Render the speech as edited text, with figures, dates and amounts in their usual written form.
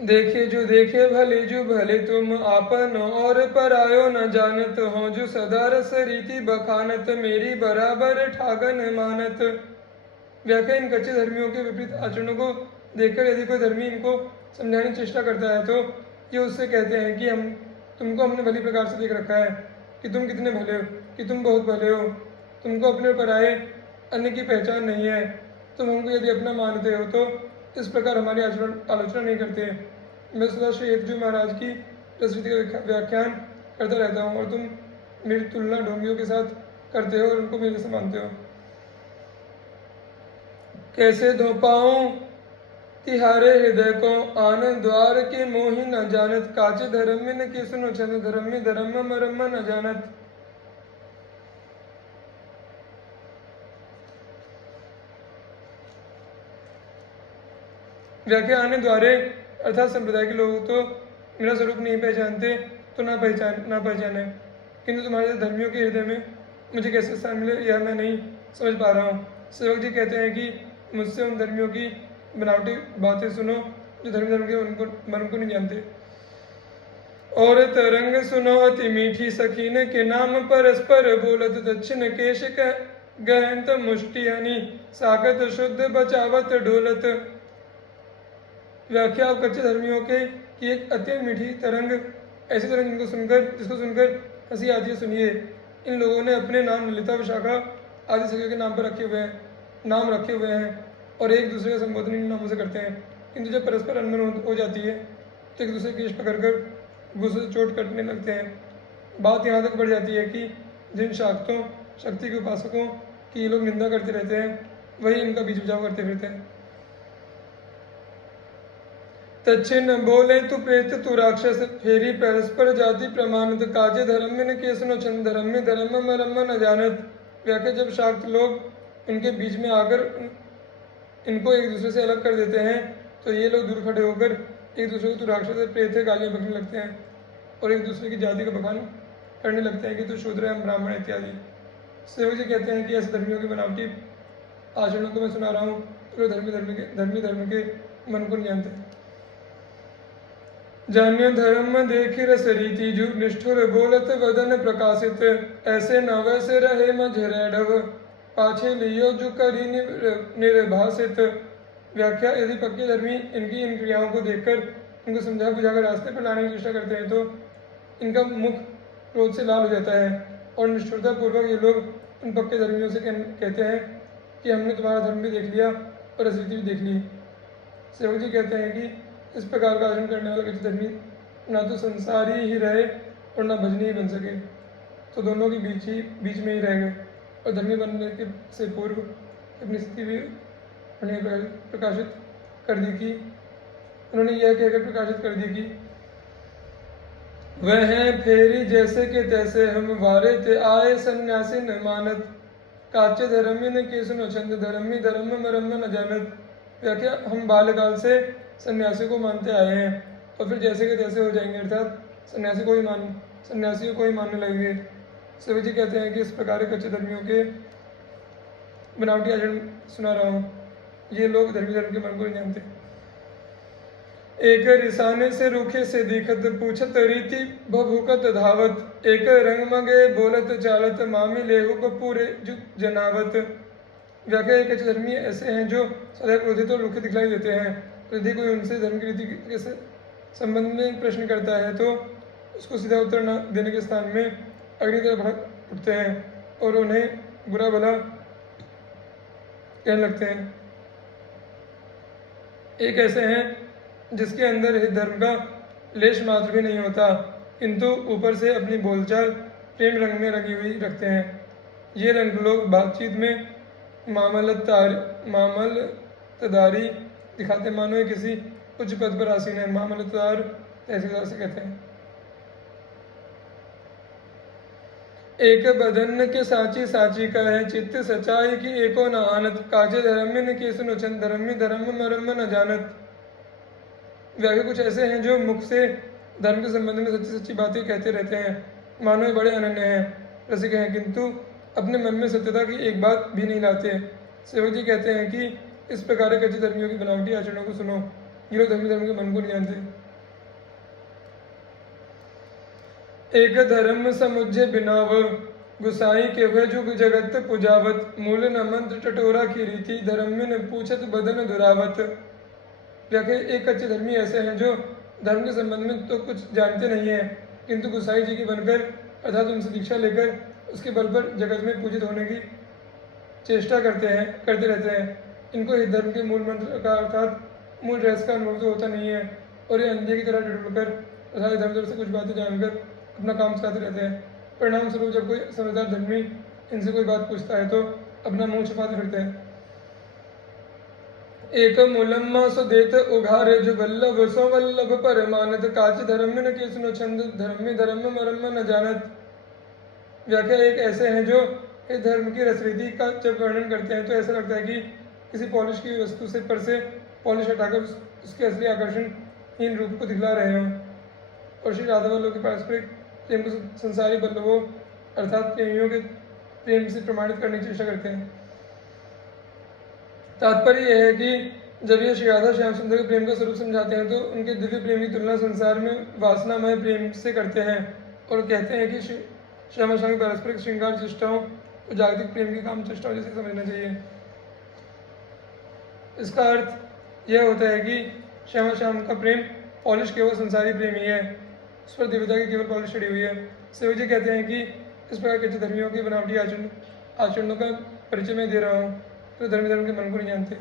देखे जो देखे भले जो भले तुम आपन और परायो न जानत हो, जो सदा रस रीति बखानत मेरी बराबर ठागन मानत। व्याख्या इन कच्चे धर्मियों के विपरीत आचरणों को देखकर यदि कोई धर्मी इनको समझाने की चेष्टा करता है तो ये उससे कहते हैं कि हम तुमको हमने भली प्रकार से देख रखा है कि तुम कितने भले हो, कि तुम बहुत भले हो, तुमको अपने पराये अन्य की पहचान नहीं है, तुम हमको यदि अपना मानते हो तो इस प्रकार हमारी आलोचना नहीं करते। मैं सदा श्री हेतु महाराज की प्रस्तुति का व्याख्यान करता रहता हूँ और तुम मेरी तुलना ढोंगियों के साथ करते हो और उनको मेरे से मानते हो। कैसे धो पाऊं तिहारे हृदय को आनंद द्वार के मोहि न जानत, काचे धर्म में न किसनो छंद धर्म में धर्म मरम न जानत। व्याख्या आने द्वारे अर्थात संप्रदाय के लोग तो मेरा स्वरूप नहीं पहचानते तो ना पहचाने, किंतु तुम्हारे धर्मियों के हृदय में मुझे कैसे स्थान मिले यह मैं नहीं समझ पा रहा हूँ। सेवक जी कहते हैं कि मुझसे उन धर्मियों की बनावटी बातें सुनो जो धर्म के मन को नहीं जानते। और तरंग सुनो अति मीठी सखीन के नाम परस्पर बोलत, दक्षिण केश गहंत मुष्टि हनी सागत शुद्ध बचावत ढोलत। व्याख्या आप कच्चे धर्मियों के की एक अत्यंत मीठी तरंग, ऐसी तरंग जिसको सुनकर हंसी आती है सुनिए। इन लोगों ने अपने नाम ललिता विशाखा आदि सखियों के नाम पर नाम रखे हुए हैं और एक दूसरे का संबोधन इन नामों से करते हैं, किंतु जब परस्पर अनबन हो जाती है तो एक दूसरे केश पकड़कर गुस्से से चोट काटने लगते हैं। बात यहाँ तक बढ़ जाती है कि जिन शाक्तों शक्ति के उपासकों की ये लोग निंदा करते रहते हैं वही इनका बीच बचाव करते फिरते हैं। तच्छिन्न बोले तु प्रेत तु राक्षस फेरी परस्पर जाति प्रमाणित, काजे धर्म में न केसनो छंद धर्म में धर्म मरम न जानत। व्याख्या जब शाक्त लोग उनके बीच में आकर इनको एक दूसरे से अलग कर देते हैं तो ये लोग दूर खड़े होकर एक दूसरे को तू राक्षस प्रेत है गालियाँ बकने लगते हैं और एक दूसरे की जाति का बखान करने लगते हैं कि तू शूद्र है हम ब्राह्मण इत्यादि। सेवक जी कहते हैं कि ऐसे धर्मियों की बनावटी आचरणों को मैं सुना रहा हूँ तो धर्मी धर्म के मन को नहीं जानते। जान्य धर्म देखी रस रीति जो निष्ठुर बोलत वदन प्रकाशित, ऐसे न वैसे रहे मझरेडव पाछे लियो जो करी निर्भाषित। व्याख्या यदि पक्के धर्मी इनकी इन क्रियाओं को देखकर इनको समझा बुझाकर रास्ते पर लाने की चेष्टा करते हैं तो इनका मुख क्रोध से लाल हो जाता है और निष्ठुरता पूर्वक ये लोग उन पक्के धर्मियों से कहते हैं कि हमने तुम्हारा धर्म भी देख लिया और रसरीति भी देख ली। सेवक जी कहते हैं कि इस प्रकार का आचरण करने वाला कच्चे धर्मी ना तो संसारी ही रहे और ना भजनी ही बन सके, तो दोनों के बीच में ही रह गए और धर्मी बनने के से पूर्व अपनी स्थिति भी उन्हें प्रकाशित कर दी कि उन्होंने यह कहकर प्रकाशित कर दी कि वह हैं फेरी जैसे के तैसे हम वारे थे आए सन्यासी न मानत, काचे धर्मी न केसनो छंद धर्मी धर्म मरम न जानत। व्याख्या हम बाल्यकाल से सन्यासी को मानते आए हैं और फिर जैसे के तैसे हो जाएंगे, अर्थात सन्यासी को ही मानने लगेंगे। सेवक जी कहते हैं कि इस प्रकार के कच्चे धर्मियों के बनावटी आचरण सुना रहा हूँ, ये लोग धर्मी धर्म के मन को नहीं जानते। एक रिसाने से रूखे से दिखत पूछत रीति भभूकत धावत, एक रंग मगे बोलत चालत मामी लेहु पूरे जनावत। व्याख्या एक अच्छे धर्मी ऐसे हैं जो सदैव क्रोधित और रूखे दिखलाई देते हैं, तो यदि कोई उनसे धर्म की रीति के संबंध में प्रश्न करता है तो उसको सीधा उत्तर न देने के स्थान में अग्नि तरह भड़क उठते हैं और उन्हें बुरा भला कहने लगते हैं। एक ऐसे हैं जिसके अंदर हित धर्म का लेश मात्र भी नहीं होता, किंतु ऊपर से अपनी बोलचाल प्रेम रंग में रंगी हुई रखते हैं। ये रंग लोग बातचीत में मामलतदारी दिखाते, मानो ये किसी उच्च पद पर आसीन है। मामलतदार तहसीलदार से कहते हैं। एक बदन के साची साची कहे चित्त सच्चाई की एको न आनत, काजे धर्म में न केसनो छंद धर्मी धर्म मरम न जानत। व्याख्या कुछ ऐसे हैं जो मुख से धर्म के संबंध में सच्ची सच्ची बातें कहते रहते हैं, मानो ये बड़े अनन्य हैं, रसिक हैं, किंतु अपने मन में सत्यता की एक बात भी नहीं लाते। सेवक जी कहते हैं कि इस प्रकार के कच्चे धर्मियों की बनावटी आचरणों को सुनो, ये लोग धर्मी धर्म के मन को नहीं जानते। एक धर्म समुझे बिनाव, गुसाई के वह जुग जगत पुजावत, मूल न मंत्र टटोरा की रीति, धर्म में न पूछत बदन दुरावत। जाके एक कच्चे धर्मी ऐसे हैं जो धर्म के संबंध में तो कुछ जानते नहीं हैं, किंतु गुसाई जी की बनकर अर्थात उनसे दीक्षा लेकर उसके बल पर जगत में पूजित होने की चेष्टा करते रहते हैं। इनको इस धर्म के मूल मंत्र का अर्थात मूल रहस्य का अनुभव तो होता नहीं है, और ये अंधे की तरह डुडुलकर अर्थात इधर उधर से कुछ बातें जानकर अपना काम चलाते रहते हैं। परिणाम स्वरूप जब कोई समझदार धर्मी इनसे कोई बात पूछता है तो अपना मुंह छुपाते फिरते हैं। एक मूलम सुदेत उघारे जो वल्लभ सो वल्लभ पर मानत, काच धर्म न के सुनो छंद, धर्मी धर्म मरम न जानत। व्याख्या एक ऐसे हैं जो इस धर्म की रसरीति का जब वर्णन करते हैं तो ऐसा लगता है कि किसी पॉलिश की वस्तु से पर से पॉलिश हटाकर उसके असली आकर्षणहीन रूप को दिखला रहे हों। और श्री राधा वल्लभ के पारस्परिक प्रेम को संसारी बल्लभों अर्थात प्रेमियों के प्रेम से प्रमाणित करने की चेष्टा करते हैं। तात्पर्य यह है कि जब ये श्री राधा श्याम सुंदर के प्रेम का स्वरूप समझाते हैं तो उनके दिव्य प्रेम की तुलना संसार में वासनामय प्रेम से करते हैं और कहते हैं कि श्याम श्याम की पारस्परिक श्रृंगार चेष्टाओं को जागतिक प्रेम की काम चेष्टाओं जैसे समझना चाहिए। इसका अर्थ यह होता है कि श्याम श्याम का प्रेम पॉलिश केवल संसारी प्रेम ही है, उस पर दिव्यता की केवल पॉलिश चढ़ी हुई है। सेवक जी कहते हैं कि इस प्रकार के धर्मियों की बनावटी आचरणों का परिचय मैं दे रहा हूँ तो धर्म के मन को नहीं जानते।